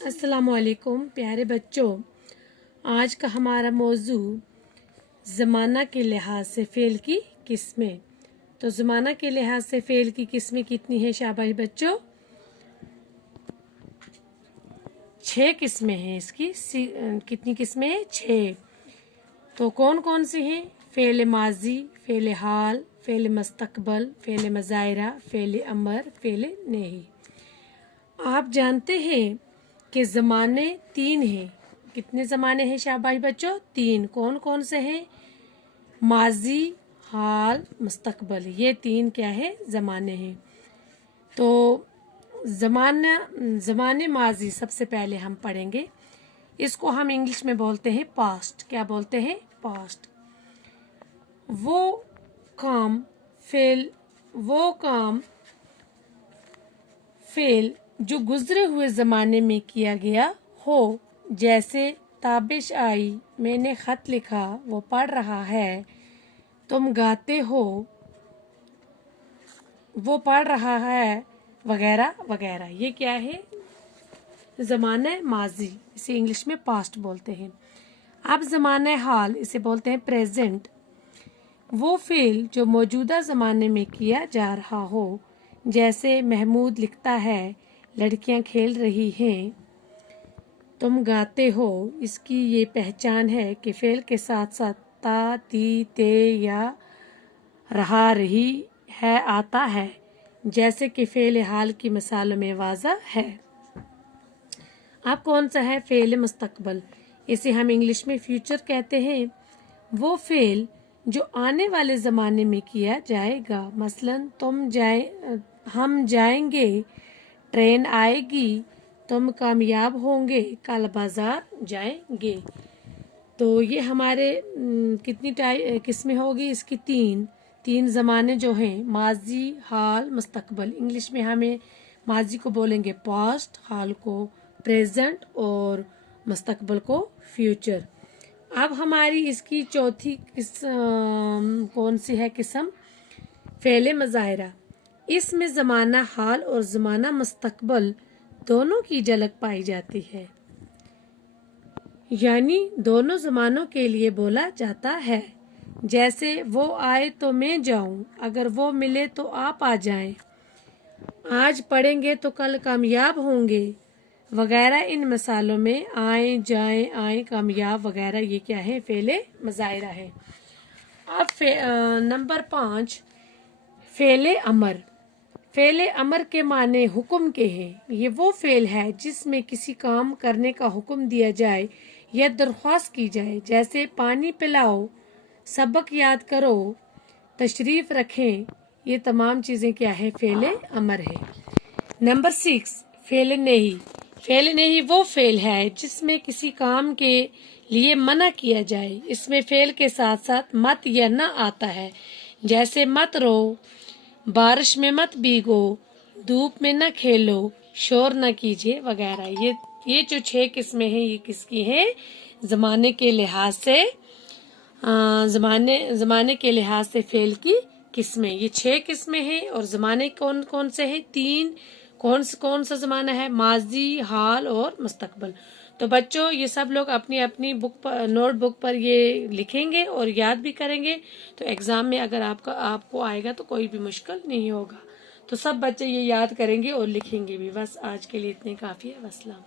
अस्सलामुअलैकुम प्यारे बच्चों, आज का हमारा मौजू ज़माना के लिहाज से फ़ेल की किस्में। तो ज़माना के लिहाज से फ़ेल की किस्में कितनी हैं शाबाश बच्चों? 6 किस्में हैं इसकी। कितनी किस्में हैं? 6। तो कौन कौन सी हैं? फ़ेल माजी, फ़ेल हाल, फ़ेल मुस्तक़बल, फ़ेल मज़ायरा, फ़ेल अमर, फ़ेल नहीं। आप जानते हैं कि ज़माने 3 हैं। कितने ज़माने हैं शाबाश बच्चों? 3। कौन कौन से हैं? माजी, हाल, मुस्तक़बल, ये 3 क्या है? ज़माने हैं। तो ज़माने माजी सबसे पहले हम पढ़ेंगे। इसको हम इंग्लिश में बोलते हैं पास्ट। क्या बोलते हैं? पास्ट। वो काम फेल जो गुजरे हुए ज़माने में किया गया हो, जैसे ताबिश आई, मैंने ख़त लिखा, वो पढ़ रहा है, तुम गाते हो, वो पढ़ रहा है, वगैरह वगैरह। ये क्या है? ज़माना माजी, इसे इंग्लिश में पास्ट बोलते हैं। अब ज़माना हाल, इसे बोलते हैं प्रेजेंट। वो फेल जो मौजूदा ज़माने में किया जा रहा हो, जैसे महमूद लिखता है, लड़कियां खेल रही हैं, तुम गाते हो। इसकी ये पहचान है कि फेल के साथ साथ ता, ती, ते या रहा, रही, है आता है, जैसे कि फेल हाल की मिसालों में वाज़ा है। अब कौन सा है? फेल मुस्तक़बल, इसे हम इंग्लिश में फ्यूचर कहते हैं। वो फेल जो आने वाले ज़माने में किया जाएगा, मसलन हम जाएंगे, ट्रेन आएगी, तुम कामयाब होंगे, कल बाजार जाएंगे। तो ये हमारे कितनी किस्में होगी इसकी? 3 ज़माने जो हैं, माजी, हाल, मुस्तक़बल। इंग्लिश में हमें माजी को बोलेंगे पास्ट, हाल को प्रेजेंट और मुस्तक़बल को फ्यूचर। अब हमारी इसकी चौथी कौन सी है किस्म? फ़ेल मज़ाहिरा। इसमें ज़माना हाल और ज़माना मुस्तक़बल दोनों की झलक पाई जाती है, यानी दोनों ज़मानों के लिए बोला जाता है। जैसे वो आए तो मैं जाऊं, अगर वो मिले तो आप आ जाएं, आज पढ़ेंगे तो कल कामयाब होंगे, वगैरह। इन मिसालों में आए, जाएं, आए, कामयाब वगैरह ये क्या है? फ़ेल मज़ाहिरा है। अब नंबर 5, फ़ेल अमर। फ़ेल अमर के माने हुक्म के हैं। ये वो फ़ेल है जिसमें किसी काम करने का हुक्म दिया जाए या दरख्वास्त की जाए, जैसे पानी पिलाओ, सबक याद करो, तशरीफ़ रखें। ये तमाम चीज़ें क्या है? फ़ेल अमर है। नंबर 6, फ़ेल नहीं। फ़ेल नहीं वो फ़ेल है जिसमें किसी काम के लिए मना किया जाए। इसमें फ़ेल के साथ साथ मत या न आता है, जैसे मत रो, बारिश में मत भीगो, धूप में न खेलो, शोर न कीजिए वगैरह। ये जो 6 किस्में हैं, ये किसकी हैं? ज़माने के लिहाज से ज़माने के लिहाज से फ़ेल की किस्में। ये 6 किस्में हैं। और ज़माने कौन कौन से हैं? 3। कौन सा ज़माना है? माजी, हाल और मुस्तक़बल। तो बच्चों, ये सब लोग अपनी अपनी नोटबुक पर ये लिखेंगे और याद भी करेंगे, तो एग्ज़ाम में अगर आपको आएगा तो कोई भी मुश्किल नहीं होगा। तो सब बच्चे ये याद करेंगे और लिखेंगे भी। बस आज के लिए इतने काफ़ी है। वस्सलाम।